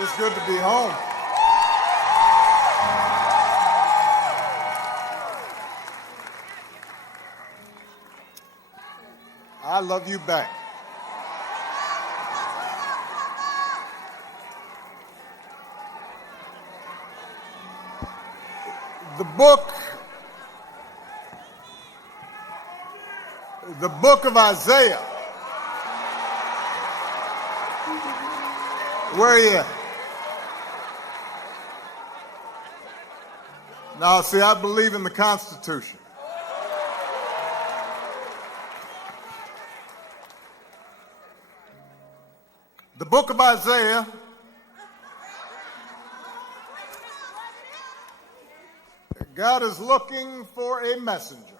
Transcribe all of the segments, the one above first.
It's good to be home. I love you back. The book of Isaiah. Where are you at? Now, see, I believe in the Constitution. The book of Isaiah God is looking for a messenger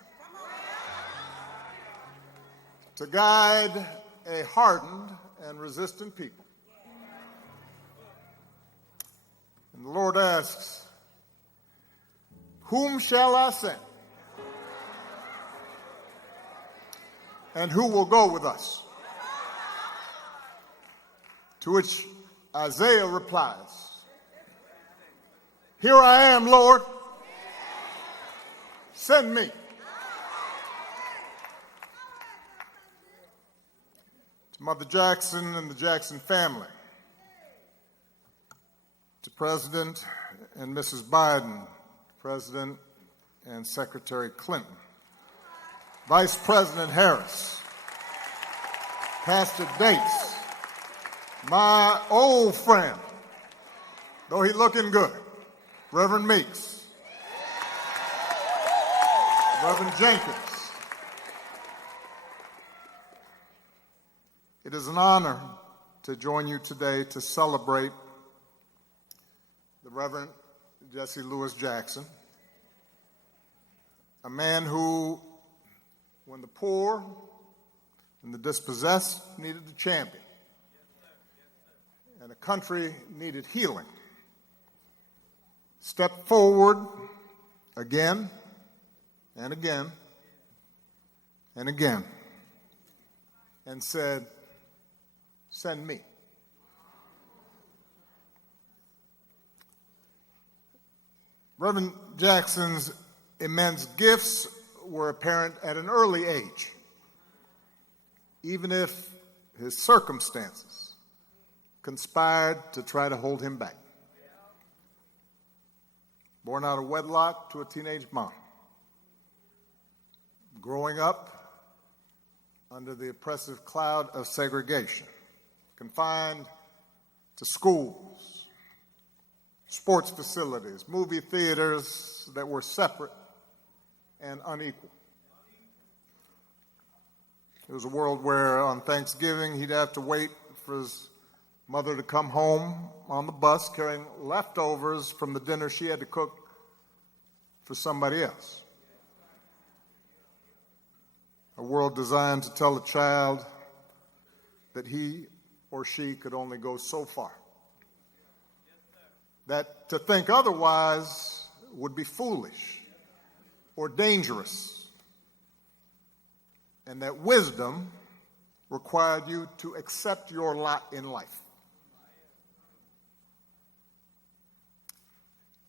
to guide a hardened and resistant people. And the Lord asks, whom shall I send? And who will go with us? To which Isaiah replies, here I am, Lord. Send me. To Mother Jackson and the Jackson family, to President and Mrs. Biden, President and Secretary Clinton, Vice President Harris, Pastor Dates, my old friend, though he looking good, Reverend Meeks, Reverend Jenkins. It is an honor to join you today to celebrate the Reverend Jesse Lewis Jackson, a man who, when the poor and the dispossessed needed a champion, and a country needed healing, stepped forward again and again and again and said, send me. Reverend Jackson's immense gifts were apparent at an early age, even if his circumstances conspired to try to hold him back. Born out of wedlock to a teenage mom, growing up under the oppressive cloud of segregation, confined to schools, sports facilities, movie theaters that were separate and unequal. It was a world where on Thanksgiving he'd have to wait for his mother to come home on the bus carrying leftovers from the dinner she had to cook for somebody else. A world designed to tell a child that he or she could only go so far. That to think otherwise would be foolish or dangerous. And that wisdom required you to accept your lot in life.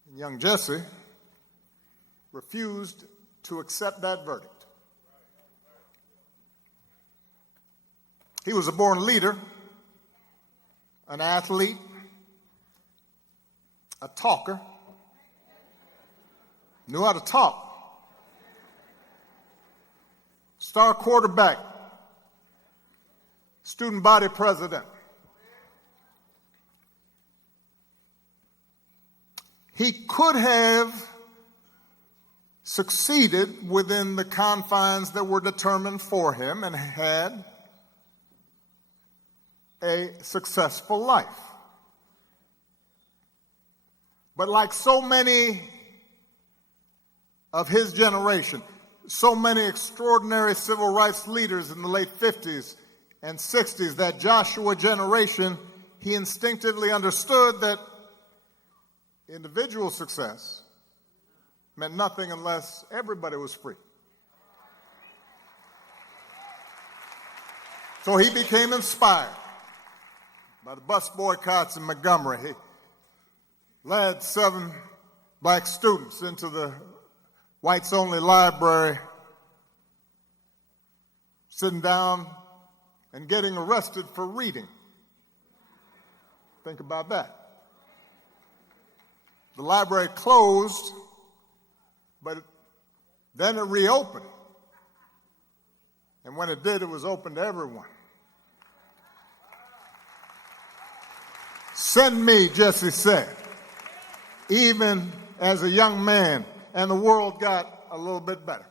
And young Jesse refused to accept that verdict. He was a born leader, an athlete, a talker, knew how to talk, star quarterback, student body president. He could have succeeded within the confines that were determined for him and had a successful life. But like so many of his generation, so many extraordinary civil rights leaders in the late 50s and 60s, that Joshua generation, he instinctively understood that individual success meant nothing unless everybody was free. So he became inspired by the bus boycotts in Montgomery. He led 7 black students into the whites-only library, sitting down and getting arrested for reading. Think about that. The library closed, but then it reopened. And when it did, it was open to everyone. Send me, Jesse said, even as a young man, and the world got a little bit better.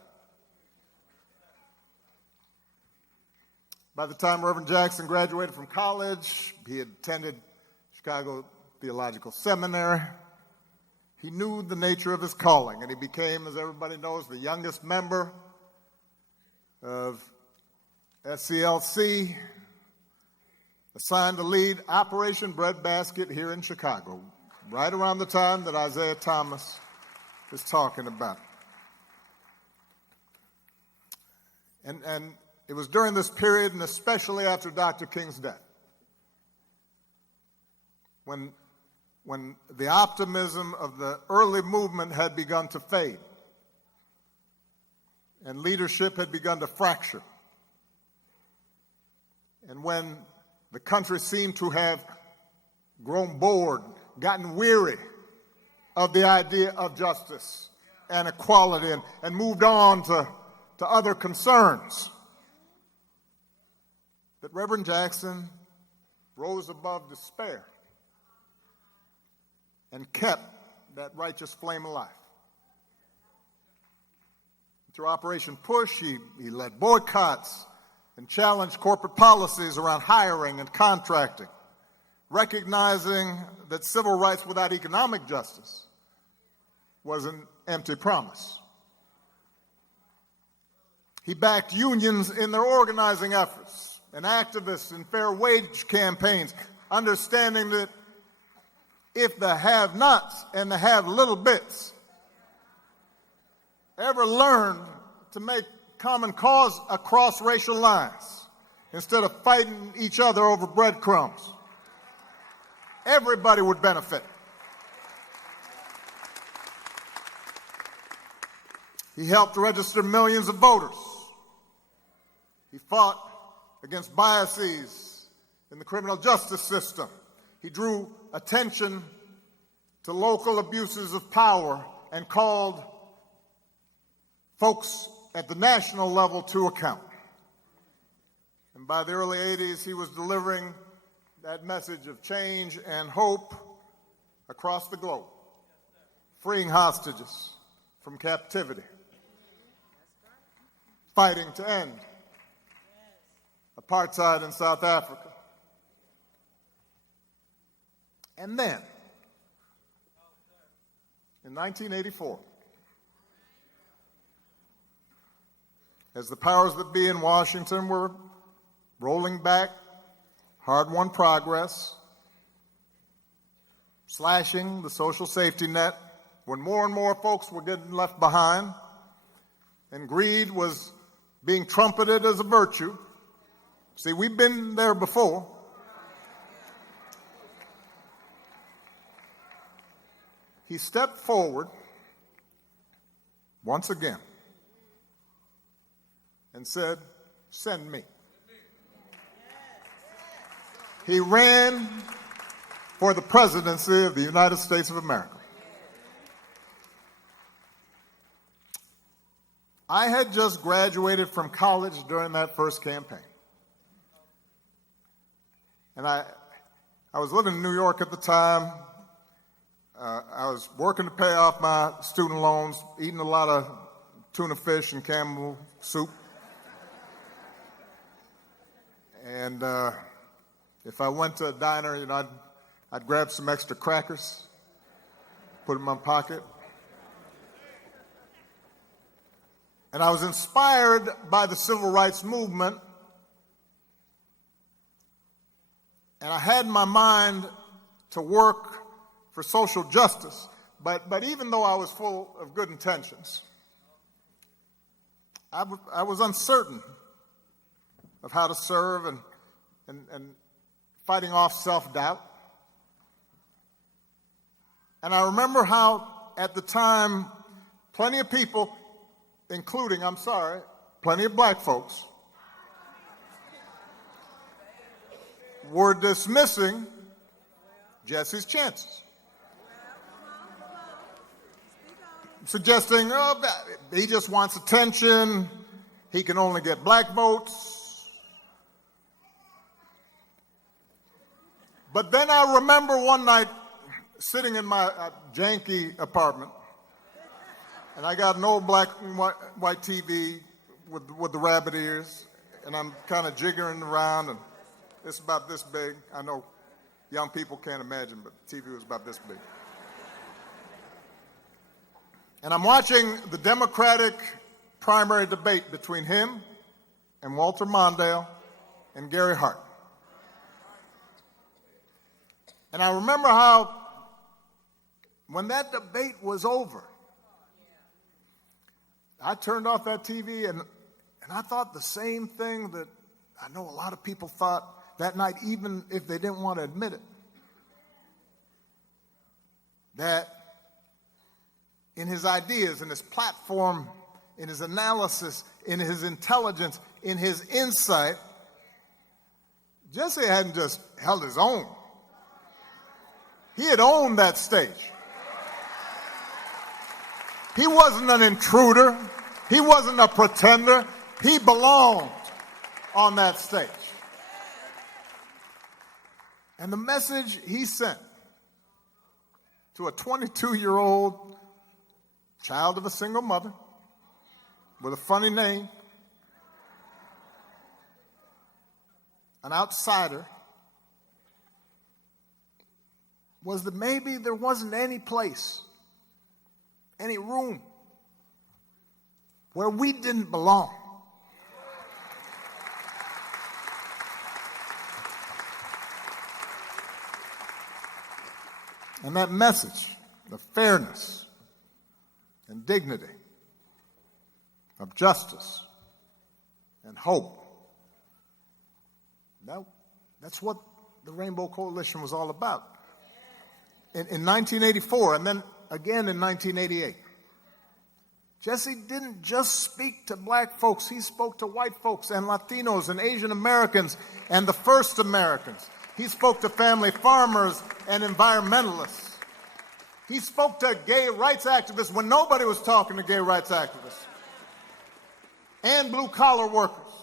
By the time Reverend Jackson graduated from college, he had attended Chicago Theological Seminary. He knew the nature of his calling, and he became, as everybody knows, the youngest member of SCLC, assigned to lead Operation Breadbasket here in Chicago, right around the time that Isaiah Thomas is talking about. And it was during this period, and especially after Dr. King's death, when the optimism of the early movement had begun to fade and leadership had begun to fracture, and when the country seemed to have grown bored, gotten weary of the idea of justice and equality, and moved on to other concerns, that Reverend Jackson rose above despair and kept that righteous flame alive. Through Operation Push, he led boycotts and challenged corporate policies around hiring and contracting, recognizing that civil rights without economic justice was an empty promise. He backed unions in their organizing efforts and activists in fair wage campaigns, understanding that if the have-nots and the have-little bits ever learned to make common cause across racial lines instead of fighting each other over breadcrumbs, everybody would benefit. He helped register millions of voters. He fought against biases in the criminal justice system. He drew attention to local abuses of power and called folks at the national level to account. And by the early 80s, he was delivering that message of change and hope across the globe, freeing hostages from captivity, fighting to end apartheid in South Africa. And then, in 1984, as the powers that be in Washington were rolling back hard-won progress, slashing the social safety net, when more and more folks were getting left behind, and greed was being trumpeted as a virtue. See, we've been there before. He stepped forward once again and said, "Send me." He ran for the presidency of the United States of America. I had just graduated from college during that first campaign. And I was living in New York at the time. I was working to pay off my student loans, eating a lot of tuna fish and Campbell soup. And if I went to a diner, I'd grab some extra crackers, put them in my pocket. And I was inspired by the civil rights movement. And I had in my mind to work for social justice. But even though I was full of good intentions, I was uncertain of how to serve and fighting off self-doubt. And I remember how, at the time, plenty of people, including, plenty of black folks, were dismissing Jesse's chances, suggesting, oh, he just wants attention, he can only get black votes. But then I remember one night sitting in my janky apartment, and I got an old black and white TV with the rabbit ears, and I'm kind of jiggering around, and it's about this big. I know young people can't imagine, but the TV was about this big. And I'm watching the Democratic primary debate between him and Walter Mondale and Gary Hart. And I remember how when that debate was over, I turned off that TV and I thought the same thing that I know a lot of people thought that night, even if they didn't want to admit it. That in his ideas, in his platform, in his analysis, in his intelligence, in his insight, Jesse hadn't just held his own. He had owned that stage. He wasn't an intruder. He wasn't a pretender. He belonged on that stage. And the message he sent to a 22-year-old child of a single mother with a funny name, an outsider, was that maybe there wasn't any place, any room where we didn't belong. And that message of fairness and dignity, of justice and hope, that's what the Rainbow Coalition was all about. In 1984, and then again in 1988, Jesse didn't just speak to black folks. He spoke to white folks and Latinos and Asian Americans and the first Americans. He spoke to family farmers and environmentalists. He spoke to gay rights activists when nobody was talking to gay rights activists and blue-collar workers.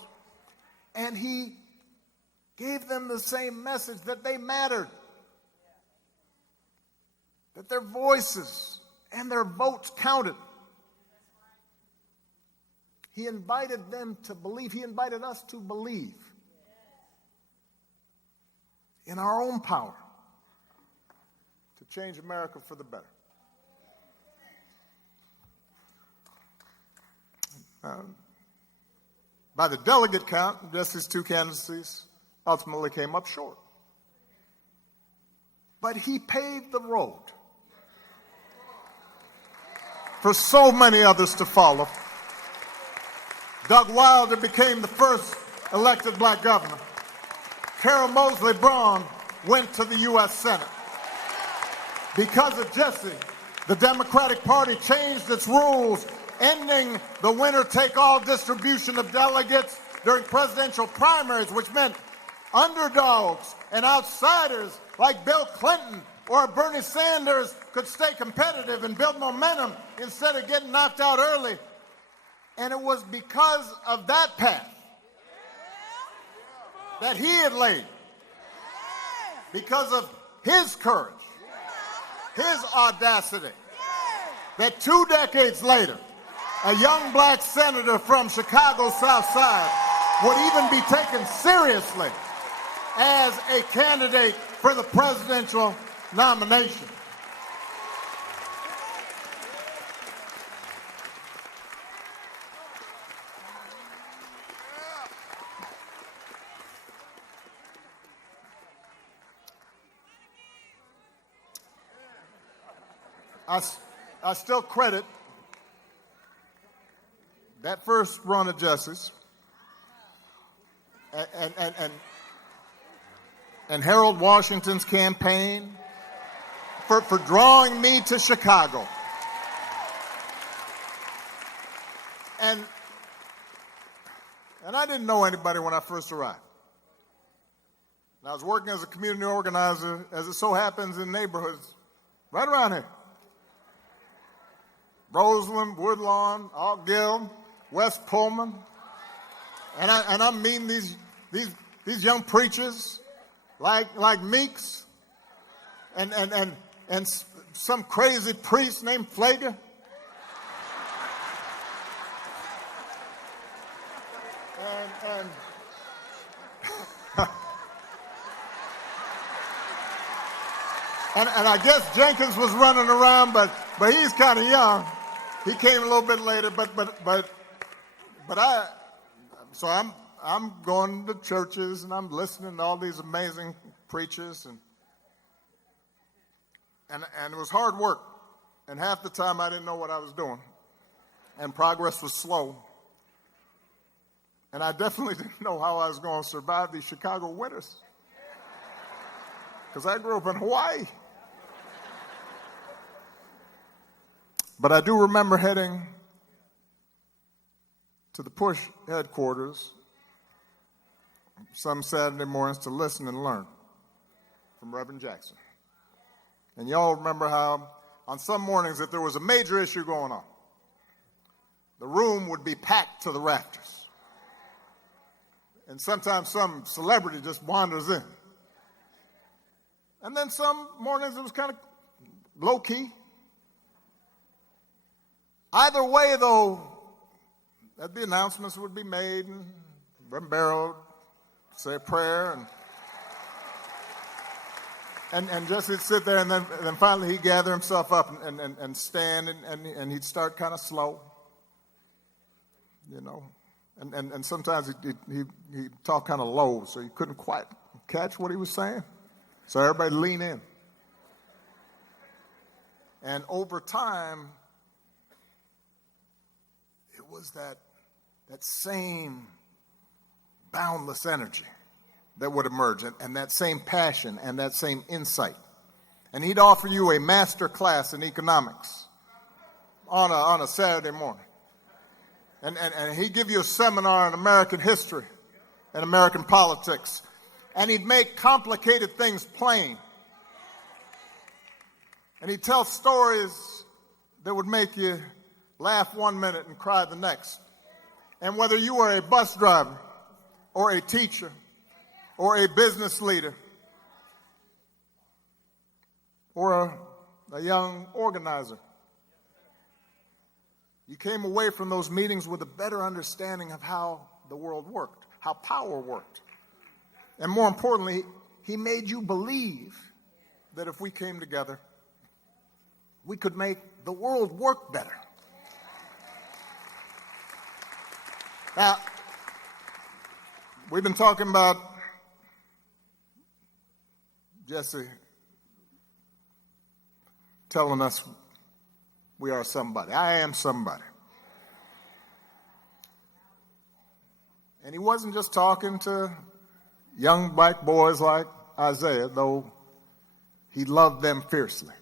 And he gave them the same message, that they mattered, that their voices and their votes counted. He invited them to believe. He invited us to believe in our own power to change America for the better. By the delegate count, Jesse's two candidacies ultimately came up short. But he paved the road for so many others to follow. Doug Wilder became the first elected black governor. Carol Moseley Braun went to the U.S. Senate. Because of Jesse, the Democratic Party changed its rules, ending the winner-take-all distribution of delegates during presidential primaries, which meant underdogs and outsiders like Bill Clinton or Bernie Sanders could stay competitive and build momentum instead of getting knocked out early. And it was because of that path that he had laid, because of his courage, his audacity, that 2 decades later, a young black senator from Chicago's South Side would even be taken seriously as a candidate for the presidential nomination. I still credit that first run of Jesse's and Harold Washington's campaign for drawing me to Chicago. And I didn't know anybody when I first arrived. And I was working as a community organizer, as it so happens, in neighborhoods right around here. Roseland, Woodlawn, Alt Gill, West Pullman. And I'm meeting these young preachers like Meeks and some crazy priest named Flager. And I guess Jenkins was running around, but he's kind of young. He came a little bit later, so I'm going to churches and I'm listening to all these amazing preachers and it was hard work, and half the time I didn't know what I was doing, and progress was slow, and I definitely didn't know how I was going to survive these Chicago winters, because I grew up in Hawaii. But I do remember heading to the Push headquarters some Saturday mornings to listen and learn from Reverend Jackson. And y'all remember how on some mornings, if there was a major issue going on, the room would be packed to the rafters. And sometimes some celebrity just wanders in. And then some mornings it was kind of low-key. Either way, though, the announcements would be made, and Reverend Barrow would say a prayer, and Jesse'd sit there, and then finally he'd gather himself up and stand, and he'd start kind of slow, you know, and sometimes he'd talk kind of low, so you couldn't quite catch what he was saying, so everybody lean in. And over time, it was that same boundless energy that would emerge, and that same passion and that same insight. And he'd offer you a master class in economics on a Saturday morning. And he'd give you a seminar on American history and American politics. And he'd make complicated things plain. And he'd tell stories that would make you laugh 1 minute and cry the next. And whether you were a bus driver or a teacher or a business leader or a young organizer, you came away from those meetings with a better understanding of how the world worked, how power worked. And more importantly, he made you believe that if we came together, we could make the world work better. Now, we've been talking about Jesse telling us we are somebody. I am somebody. And he wasn't just talking to young black boys like Isaiah, though he loved them fiercely.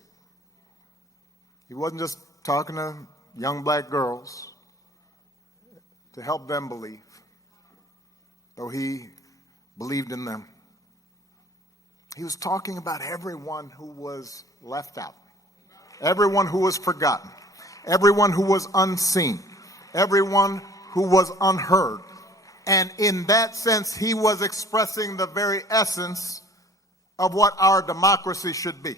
He wasn't just talking to young black girls to help them believe, though he believed in them. He was talking about everyone who was left out, everyone who was forgotten, everyone who was unseen, everyone who was unheard. And in that sense, he was expressing the very essence of what our democracy should be.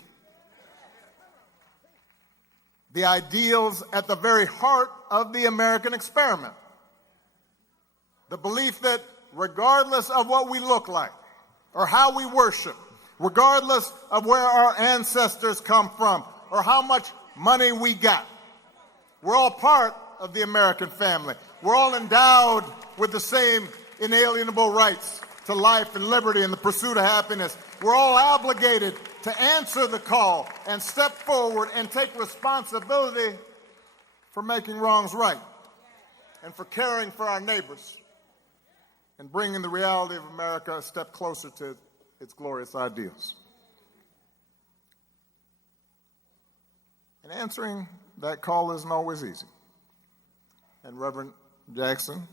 The ideals at the very heart of the American experiment. The belief that regardless of what we look like or how we worship, regardless of where our ancestors come from or how much money we got, we're all part of the American family. We're all endowed with the same inalienable rights to life and liberty and the pursuit of happiness. We're all obligated to answer the call and step forward and take responsibility for making wrongs right and for caring for our neighbors and bringing the reality of America a step closer to its glorious ideals. And answering that call isn't always easy. And Reverend Jackson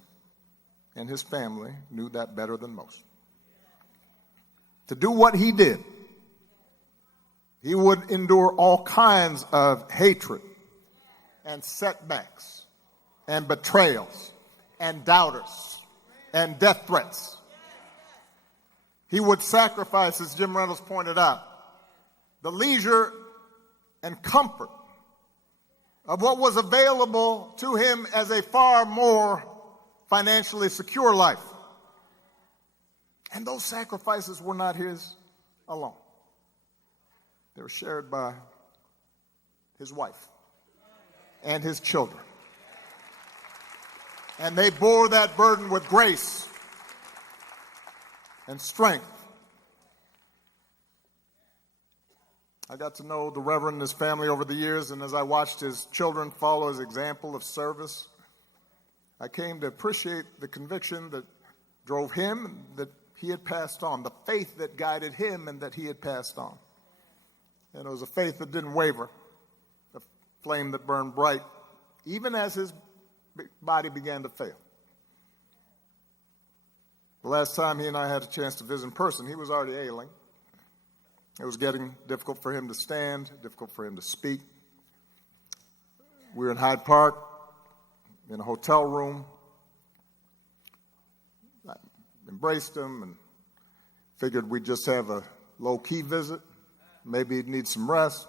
and his family knew that better than most. To do what he did, he would endure all kinds of hatred and setbacks and betrayals and doubters and death threats. He would sacrifice, as Jim Reynolds pointed out, the leisure and comfort of what was available to him as a far more financially secure life. And those sacrifices were not his alone. They were shared by his wife and his children. And they bore that burden with grace and strength. I got to know the Reverend and his family over the years, and as I watched his children follow his example of service, I came to appreciate the conviction that drove him, that he had passed on, the faith that guided him and that he had passed on. And it was a faith that didn't waver, a flame that burned bright, even as his body began to fail. The last time he and I had a chance to visit in person, he was already ailing. It was getting difficult for him to stand, difficult for him to speak. We were in Hyde Park, in a hotel room. I embraced him and figured we'd just have a low-key visit. Maybe he'd need some rest.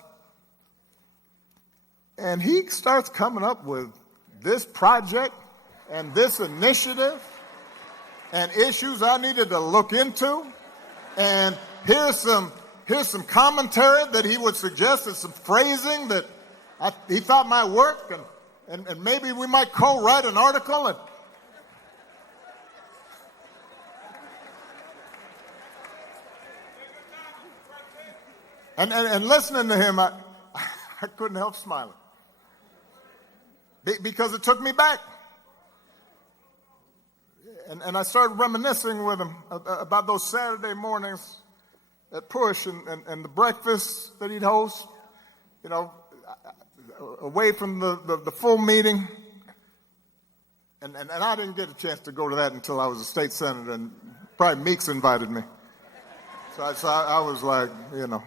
And he starts coming up with this project and this initiative and issues I needed to look into. And here's some commentary that he would suggest, and some phrasing that he thought might work, and maybe we might co-write an article. And listening to him, I couldn't help smiling. Because it took me back. And I started reminiscing with him about those Saturday mornings at Push and the breakfast that he'd host, you know, away from the full meeting. And I didn't get a chance to go to that until I was a state senator, and probably Meeks invited me. So I was like, you know,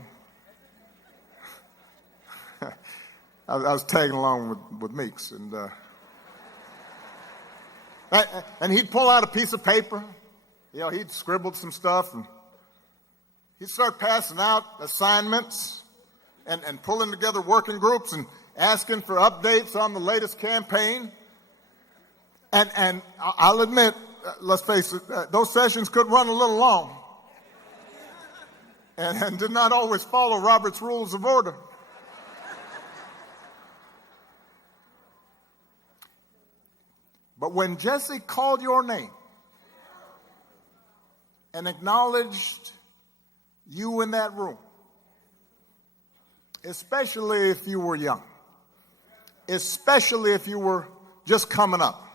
I was tagging along with Meeks. And he'd pull out a piece of paper. You know, he'd scribbled some stuff, and he'd start passing out assignments and pulling together working groups and asking for updates on the latest campaign. And I'll admit, let's face it, those sessions could run a little long and did not always follow Robert's Rules of Order. But when Jesse called your name and acknowledged you in that room, especially if you were young, especially if you were just coming up,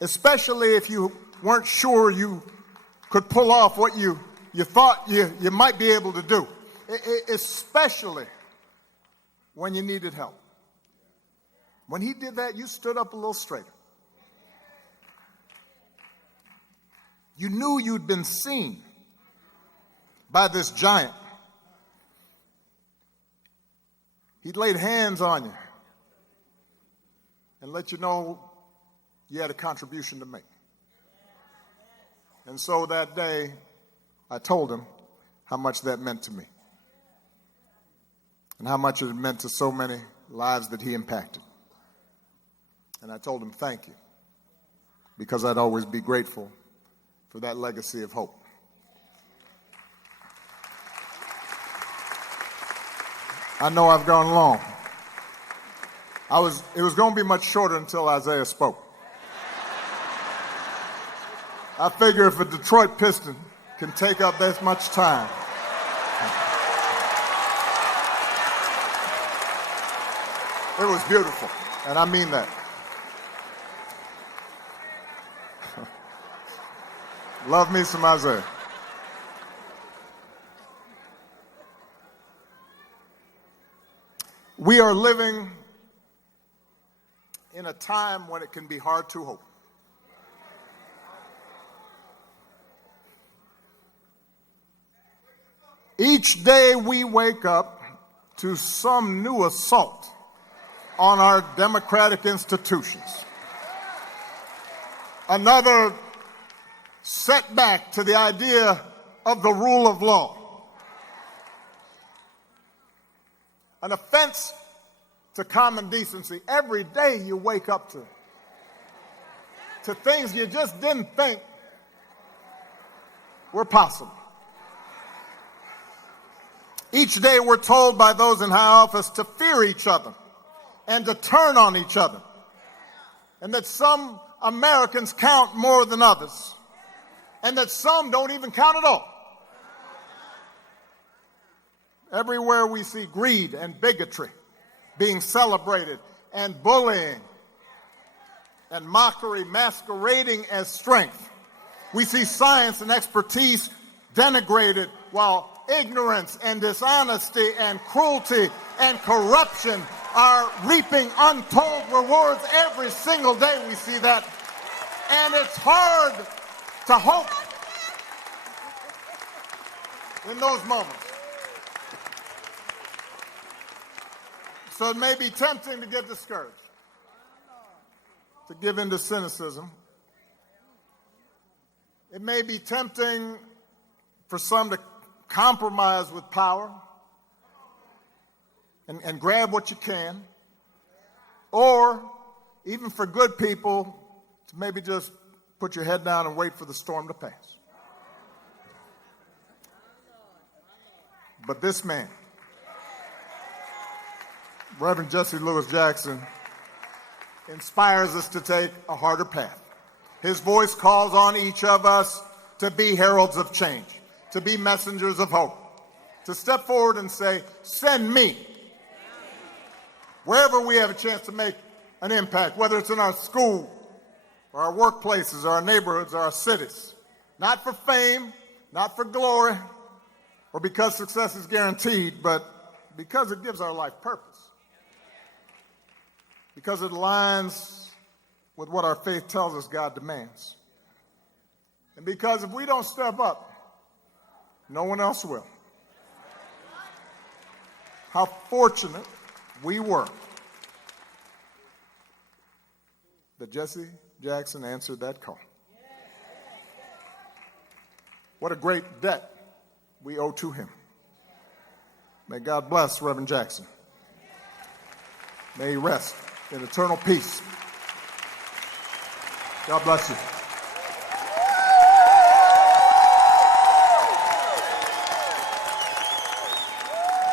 especially if you weren't sure you could pull off what you thought you might be able to do, especially when you needed help. When he did that, you stood up a little straighter. You knew you'd been seen by this giant. He'd laid hands on you and let you know you had a contribution to make. And so that day, I told him how much that meant to me and how much it meant to so many lives that he impacted. And I told him thank you, because I'd always be grateful for that legacy of hope. I know I've gone long. It was going to be much shorter until Isaiah spoke. I figure if a Detroit Piston can take up this much time, it was beautiful, and I mean that. Love me some Isaiah. We are living in a time when it can be hard to hope. Each day we wake up to some new assault on our democratic institutions. Another setback to the idea of the rule of law. An offense to common decency. Every day you wake up to things you just didn't think were possible. Each day we're told by those in high office to fear each other and to turn on each other, and that some Americans count more than others, and that some don't even count at all. Everywhere we see greed and bigotry being celebrated, and bullying and mockery masquerading as strength. We see science and expertise denigrated, while ignorance and dishonesty and cruelty and corruption are reaping untold rewards. Every single day we see that. And it's hard to hope in those moments. So it may be tempting to get discouraged, to give in to cynicism. It may be tempting for some to compromise with power and grab what you can, or even for good people to maybe just put your head down and wait for the storm to pass. But this man, Reverend Jesse Lewis Jackson, inspires us to take a harder path. His voice calls on each of us to be heralds of change, to be messengers of hope, to step forward and say, send me. Wherever we have a chance to make an impact, whether it's in our school, or our workplaces, or our neighborhoods, or our cities. Not for fame, not for glory, or because success is guaranteed, but because it gives our life purpose. Because it aligns with what our faith tells us God demands. And because if we don't step up, no one else will. How fortunate we were that Jesse Jackson answered that call. What a great debt we owe to him. May God bless Reverend Jackson. May he rest in eternal peace. God bless you.